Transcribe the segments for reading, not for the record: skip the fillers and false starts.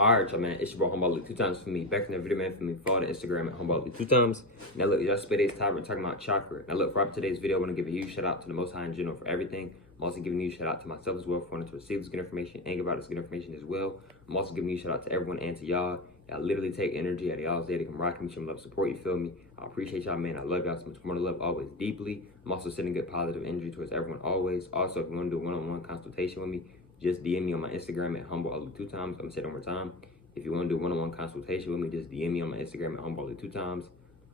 Alright, y'all, man, it's your boy Humboldt 2 times for me. Back in the video, man, for me. Follow the Instagram at Humboldt 2 times. Now, look, y'all spent today's time, we're talking about chakra. Now, look, for today's video, I want to give a huge shout out to the Most High in general for everything. I'm also giving you a shout out to myself as well for wanting to receive this good information and give out this good information as well. I'm also giving you a shout out to everyone and to y'all. Y'all literally take energy out of y'all's day to come rock me, show me love, support, you feel me? I appreciate y'all, man. I love y'all so much. More to love always deeply. I'm also sending good positive energy towards everyone always. Also, if you want to do a one-on-one consultation with me, just DM me on my Instagram at Humboldt 2 times. I'm going to say it one more time. If you want to do a one-on-one consultation with me, just DM me on my Instagram at Humboldt 2 times.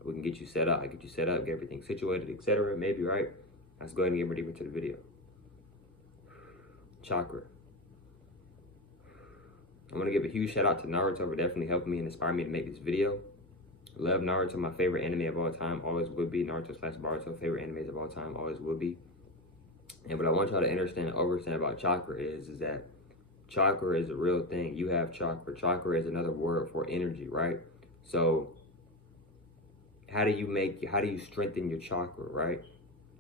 We can get you set up. I get you set up, get everything situated, etc. Maybe, right? Let's go ahead and get ready to the video. Chakra. I want to give a huge shout out to Naruto for definitely helping me and inspiring me to make this video. Love Naruto, my favorite anime of all time, always would be. Naruto/Boruto, favorite animes of all time, always would be. And what I want y'all to understand and understand about chakra is that chakra is a real thing. You have chakra. Chakra is another word for energy, right? So how do you strengthen your chakra, right?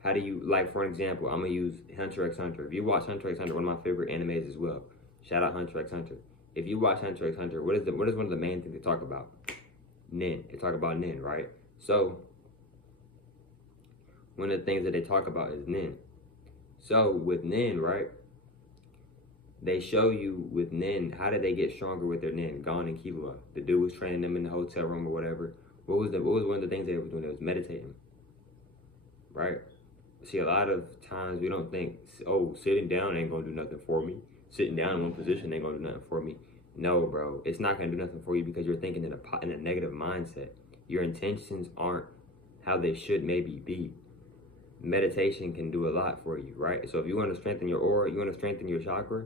How do you, like, for an example, I'm gonna use Hunter x Hunter. If you watch Hunter x Hunter, one of my favorite animes as well. Shout out Hunter x Hunter. If you watch Hunter x Hunter, what is one of the main things they talk about? Nin. They talk about Nin, right? So one of the things that they talk about is Nin. So with Nin, right? They show you with Nin, how did they get stronger with their Nin? Gon and Killua. The dude was training them in the hotel room or whatever. What was one of the things they were doing? It was meditating, right? See, a lot of times we don't think, oh, sitting down ain't gonna do nothing for me. Sitting down in one position ain't gonna do nothing for me. No, bro, it's not gonna do nothing for you because you're thinking in a negative mindset. Your intentions aren't how they should maybe be. Meditation can do a lot for you, right? So if you want to strengthen your aura, you want to strengthen your chakra,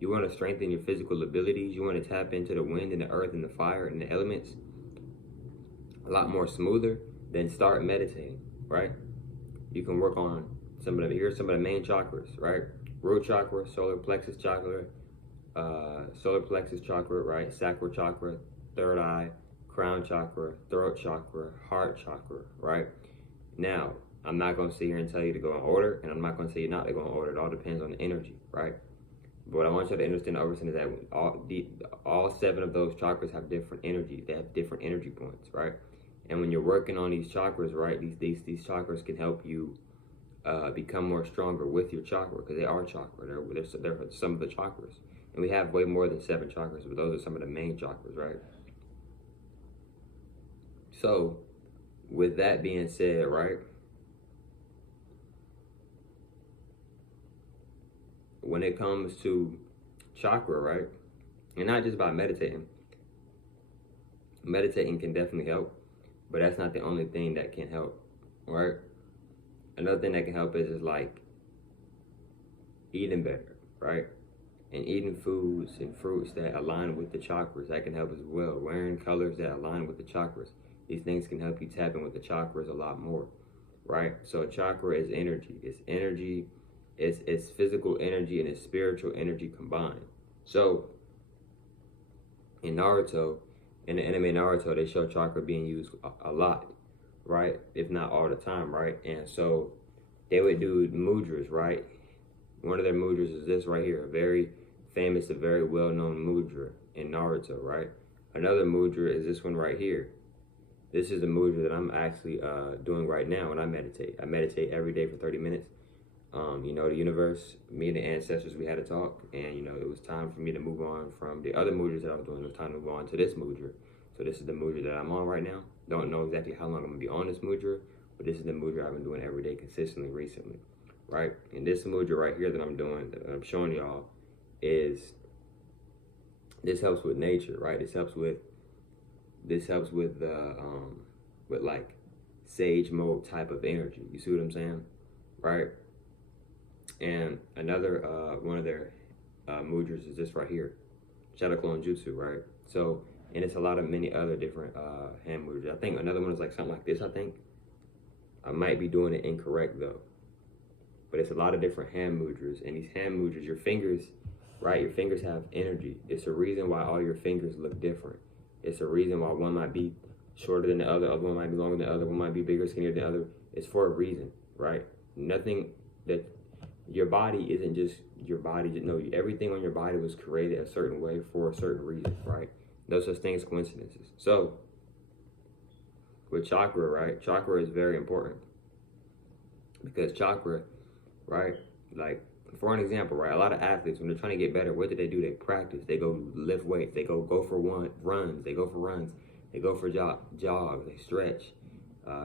you want to strengthen your physical abilities, you want to tap into the wind and the earth and the fire and the elements a lot more smoother, then start meditating, right? You can work on some of the main chakras, right? Root chakra, solar plexus chakra, right? Sacral chakra, third eye, crown chakra, throat chakra, heart chakra, right? Now, I'm not going to sit here and tell you to go in order, and I'm not going to tell you not to go in order. It all depends on the energy, right? But what I want you to understand is that all 7 of those chakras have different energy. They have different energy points, right? And when you're working on these chakras, right, these chakras can help you become more stronger with your chakra, because they are chakra. They're some of the chakras. And we have way more than 7 chakras, but those are some of the main chakras, right? So with that being said, right, when it comes to chakra, right, and not just by meditating can definitely help, but that's not the only thing that can help, right? Another thing that can help is like eating better, right? And eating foods and fruits that align with the chakras, that can help as well. Wearing colors that align with the chakras. These things can help you tap in with the chakras a lot more, right? So chakra is energy. It's energy. It's physical energy and it's spiritual energy combined. So in Naruto, in the anime Naruto, they show chakra being used a lot, right? If not all the time, right? And so they would do mudras, right? One of their mudras is this right here, a very famous, a very well-known mudra in Naruto, right? Another mudra is this one right here. This is the mudra that I'm actually doing right now when I meditate. I meditate every day for 30 minutes. You know, the universe, me and the ancestors, we had a talk, and, you know, it was time for me to move on from the other mudras that I was doing. It was time to move on to this mudra. So this is the mudra that I'm on right now. Don't know exactly how long I'm going to be on this mudra, but this is the mudra I've been doing every day consistently recently, right? And this mudra right here that I'm doing, that I'm showing y'all, is, this helps with nature, right? This helps with like sage mode type of energy. You see what I'm saying, right? And another one of their mudras is this right here, Shadow Clone Jutsu, right? So, and it's a lot of many other different hand mudras. I think another one is like something like this, I think. I might be doing it incorrect though. But it's a lot of different hand mudras. And these hand mudras, your fingers, right? Your fingers have energy. It's a reason why all your fingers look different. It's a reason why one might be shorter than the other one might be longer than the other, one might be bigger, skinnier than the other. It's for a reason, right? Nothing that your body isn't just your body. No, everything on your body was created a certain way for a certain reason, right? No such thing as coincidences. So with chakra, right? Chakra is very important because chakra, right? Like for an example, right? A lot of athletes, when they're trying to get better, what do? They practice. They go lift weights. They go for runs. They go for runs. They go for jogs. They stretch.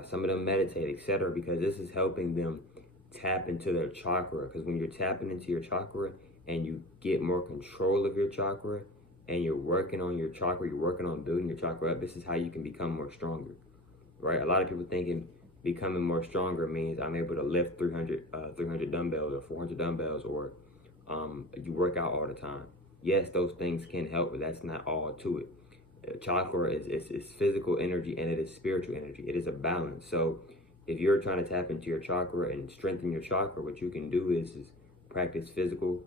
Some of them meditate, etc. Because this is helping them tap into their chakra. Because when you're tapping into your chakra and you get more control of your chakra and you're working on your chakra, you're working on building your chakra up, this is how you can become more stronger, right? A lot of people thinking becoming more stronger means I'm able to lift 300 dumbbells or 400 dumbbells, or you work out all the time. Yes, those things can help, but that's not all to it. Chakra is physical energy and it is spiritual energy. It is a balance. So if you're trying to tap into your chakra and strengthen your chakra, what you can do is practice physical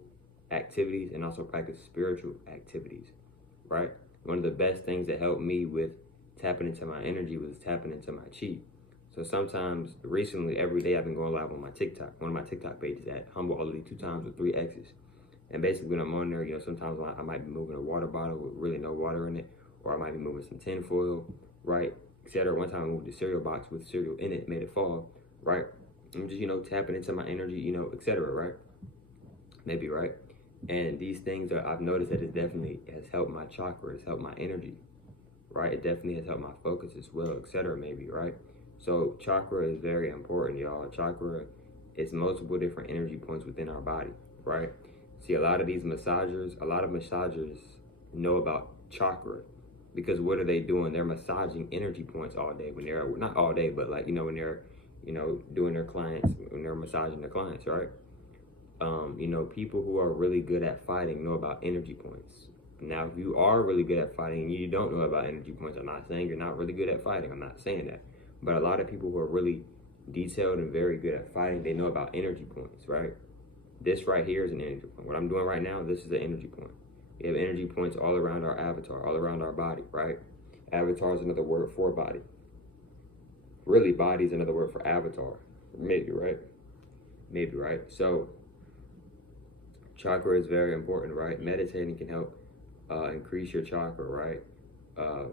activities and also practice spiritual activities, right? One of the best things that helped me with tapping into my energy was tapping into my chi. So sometimes, recently, every day I've been going live on my TikTok. One of my TikTok pages at Humble Ollie 2 times with 3 X's. And basically when I'm on there, sometimes I might be moving a water bottle with really no water in it, or I might be moving some tin foil, right, etc. One time I moved a cereal box with cereal in it, made it fall, right? I'm just, tapping into my energy, etc., right? Maybe, right? And these things I've noticed that it definitely has helped my chakra, it's helped my energy, right? It definitely has helped my focus as well, etc., maybe, right? So chakra is very important, y'all. Chakra is multiple different energy points within our body, right? See, a lot of massagers know about chakra because what are they doing? They're massaging energy points all day when they're, not all day, but like, when they're, doing their clients, when they're massaging their clients, right? People who are really good at fighting know about energy points. Now, if you are really good at fighting and you don't know about energy points, I'm not saying you're not really good at fighting. I'm not saying that. But a lot of people who are really detailed and very good at fighting, they know about energy points, right? This right here is an energy point. What I'm doing right now, this is an energy point. We have energy points all around our avatar, all around our body, right? Avatar is another word for body. Really, body is another word for avatar. Maybe, right? Maybe, right? So, chakra is very important, right? Meditating can help increase your chakra, right?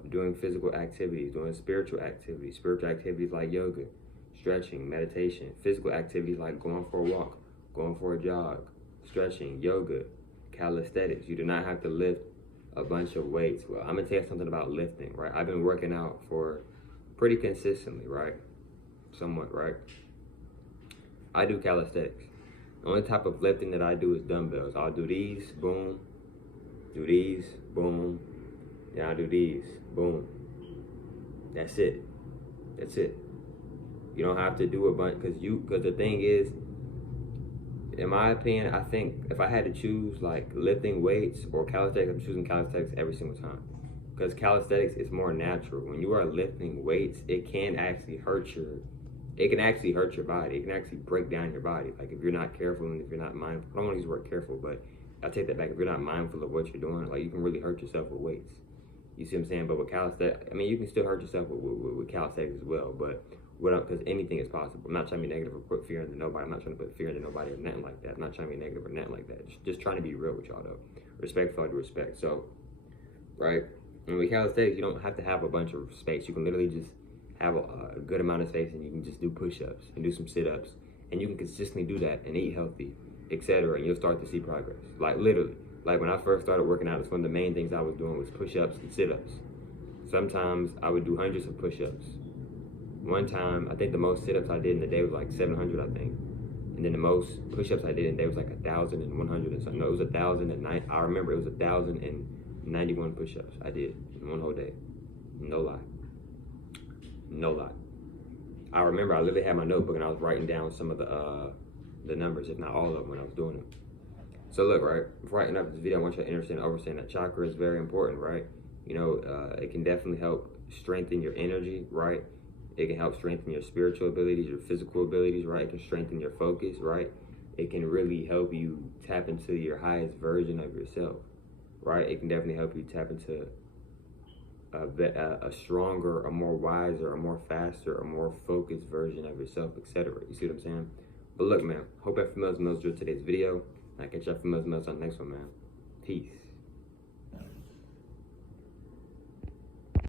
Doing physical activities, doing spiritual activities like yoga, stretching, meditation, physical activities like going for a walk, going for a jog, stretching, yoga, calisthenics. You do not have to lift a bunch of weights. Well, I'm gonna tell you something about lifting, right? I've been working out for pretty consistently, right? Somewhat, right? I do calisthenics. The only type of lifting that I do is dumbbells. I'll do these, boom, do these, boom, then I'll do these, boom. That's it. That's it. You don't have to do a bunch, because the thing is, in my opinion, I think if I had to choose like lifting weights or calisthenics, I'm choosing calisthenics every single time. Because calisthenics is more natural. When you are lifting weights, it can actually hurt your body. It can actually break down your body. Like if you're not careful and if you're not mindful, I don't want to use the word careful, but I'll take that back. If you're not mindful of what you're doing, like you can really hurt yourself with weights. You see what I'm saying? But with calisthenics, you can still hurt yourself with calisthenics as well. But because anything is possible. I'm not trying to be negative or put fear into nobody. I'm not trying to put fear into nobody or nothing like that. I'm not trying to be negative or nothing like that. Just trying to be real with y'all though. Respect for all due respect. So, right? And with calisthenics, you don't have to have a bunch of space. You can literally just have a good amount of space and you can just do push-ups and do some sit-ups. And you can consistently do that and eat healthy, etc. And you'll start to see progress. Like literally. Like when I first started working out, it's one of the main things I was doing was push-ups and sit-ups. Sometimes I would do hundreds of push-ups. One time, I think the most sit-ups I did in a day was like 700, I think. And then the most push-ups I did in a day was like 1,100 and something. No, it was 1,009. I remember it was 1,091 push-ups I did in one whole day. No lie. No lie. I remember I literally had my notebook and I was writing down some of the numbers, if not all of them, when I was doing them. So look, right, before I end up this video, I want you to understand that chakra is very important, right? It can definitely help strengthen your energy, right? It can help strengthen your spiritual abilities, your physical abilities, right? It can strengthen your focus, right? It can really help you tap into your highest version of yourself, right? It can definitely help you tap into a stronger, a more wiser, a more faster, a more focused version of yourself, etc. You see what I'm saying? But look, man, hope that females enjoyed today's video. And I'll catch y'all females on the next one, man. Peace.